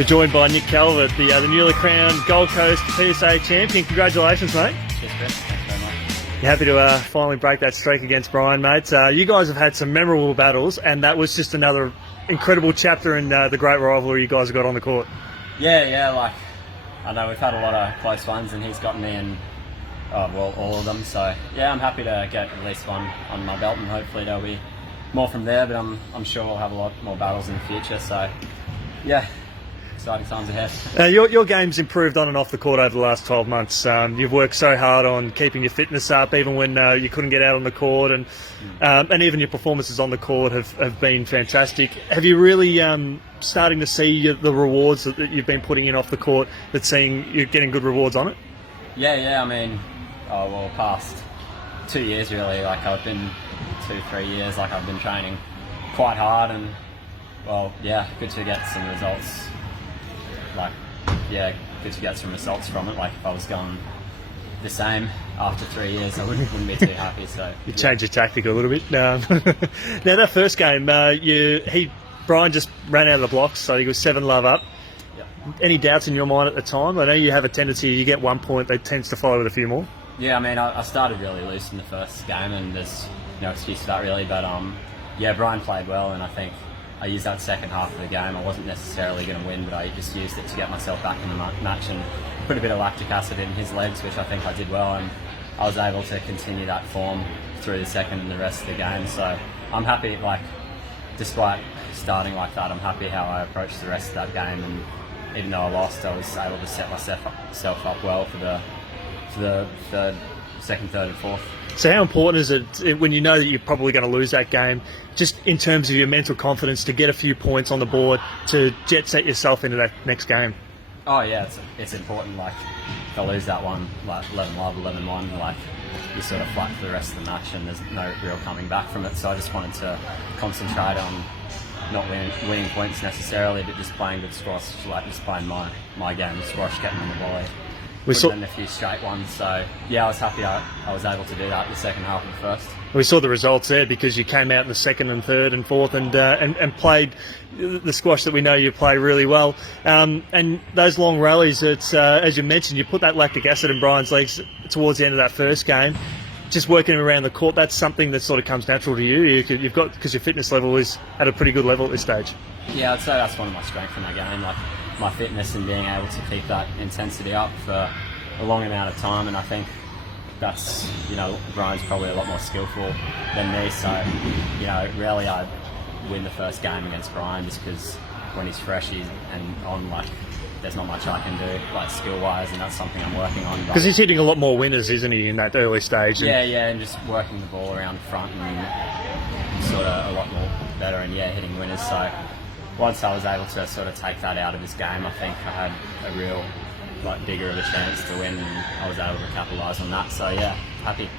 We're joined by Nick Calvert, the newly crowned Gold Coast PSA champion. Congratulations, mate. Cheers, Chris. Thanks very much. You're happy to finally break that streak against Brian, mate. You guys have had some memorable battles, and that was just another incredible chapter in the great rivalry you guys have got on the court. Yeah, like, I know we've had a lot of close ones, and he's gotten me in, all of them. So, yeah, I'm happy to get at least one on my belt, and hopefully there'll be more from there, but I'm sure we'll have a lot more battles in the future. So, yeah. Exciting times ahead. Your game's improved on and off the court over the last 12 months. You've worked so hard on keeping your fitness up, even when you couldn't get out on the court, and even your performances on the court have been fantastic. Have you really starting to see the rewards that you've been putting in off the court? That's seeing you're getting good rewards on it. Yeah. I mean, past 2 years really. Like I've been 2-3 years. Like I've been training quite hard, and good to get some results. Good to get some results from it. Like if I was going the same after 3 years, I wouldn't be too happy. So you change your tactic a little bit. Now that first game, Brian just ran out of the blocks, so he was 7-love up. Yep. Any doubts in your mind at the time? I know you have a tendency, you get 1 point, they tends to follow with a few more. Yeah, I mean, I started really loose in the first game, and there's no excuse for that really. But Brian played well, and I think I used that second half of the game. I wasn't necessarily going to win, but I just used it to get myself back in the match and put a bit of lactic acid in his legs, which I think I did well, and I was able to continue that form through the second and the rest of the game. So I'm happy, despite starting like that, I'm happy how I approached the rest of that game, and even though I lost, I was able to set myself up well for the second, third and fourth. So how important is it when you know that you're probably going to lose that game, just in terms of your mental confidence, to get a few points on the board to jet set yourself into that next game? Oh yeah, it's important. Like if I lose that one, 11-love, 11-1, you sort of fight for the rest of the match, and there's no real coming back from it. So I just wanted to concentrate on not winning points necessarily, but just playing good squash, just playing my game of squash, getting on the volley. We saw a few straight ones, so yeah, I was happy I was able to do that in the second half and the first. We saw the results there because you came out in the second and third and fourth and played the squash that we know you play really well. And those long rallies, it's as you mentioned, you put that lactic acid in Brian's legs towards the end of that first game. Just working him around the court, that's something that sort of comes natural to you. You've got, because your fitness level is at a pretty good level at this stage. Yeah, I'd say that's one of my strengths in my game. My fitness and being able to keep that intensity up for a long amount of time, and I think that's, Brian's probably a lot more skillful than me, so, rarely I win the first game against Brian just because when he's fresh there's not much I can do, skill-wise, and that's something I'm working on. Because he's hitting a lot more winners, isn't he, in that early stage? Yeah, and just working the ball around the front and sort of a lot more better, and hitting winners, so once I was able to sort of take that out of his game, I think I had a real bigger of a chance to win, and I was able to capitalise on that. So yeah, happy.